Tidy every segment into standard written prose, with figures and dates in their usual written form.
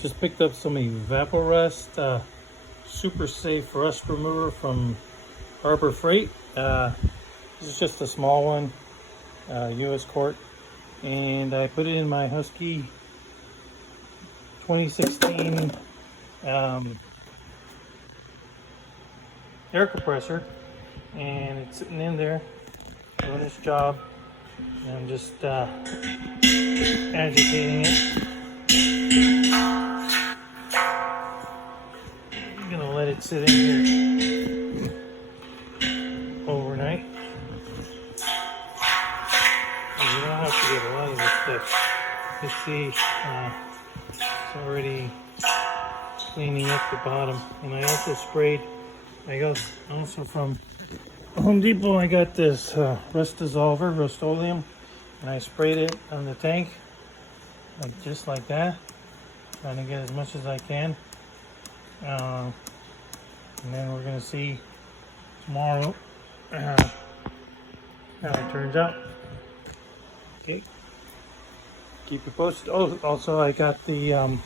Just picked up some Evaporust super safe rust remover from Harbor Freight. This is just a small one, US quart, and I put it in my Husky 2016 air compressor, and it's sitting in there doing its job. And I'm just agitating it. I'm gonna let it sit in here overnight. And you don't have to get a lot of this stuff. You see, it's already cleaning up the bottom. And I also sprayed. I got also from Home Depot. I got this rust dissolver, Rust-Oleum, and I sprayed it on the tank, like just like that, trying to get as much as I can. And then we're gonna see tomorrow how it turns out. Okay, keep you posted. Oh, also I got the I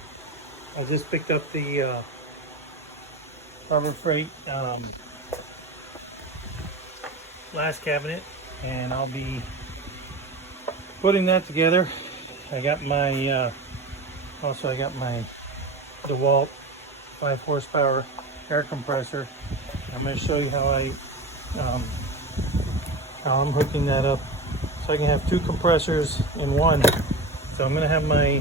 just picked up the Harbor Freight glass cabinet, and I'll be putting that together. I got my also I got my DeWalt 5 horsepower air compressor. I'm going to show you how I'm hooking that up so I can have two compressors in one. So I'm going to have my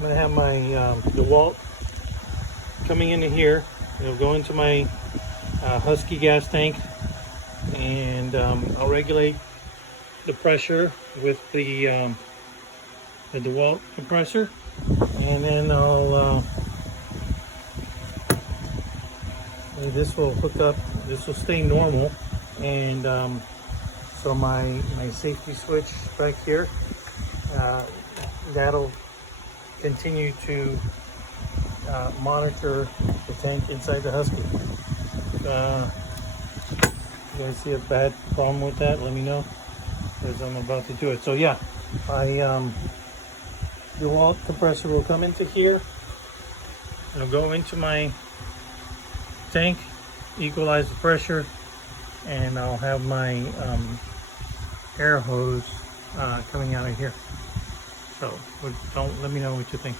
DeWalt coming into here. It'll go into my Husky gas tank, and I'll regulate the pressure with the DeWalt compressor, and then this will hook up. This will stay normal, and so my safety switch back here, that'll continue to monitor the tank inside the Husky. You guys see a bad problem with that? Let me know, because I'm about to do it. So yeah, the DeWalt compressor will come into here. It'll go into my tank, equalize the pressure, and I'll have my air hose coming out of here. So don't let me know what you think.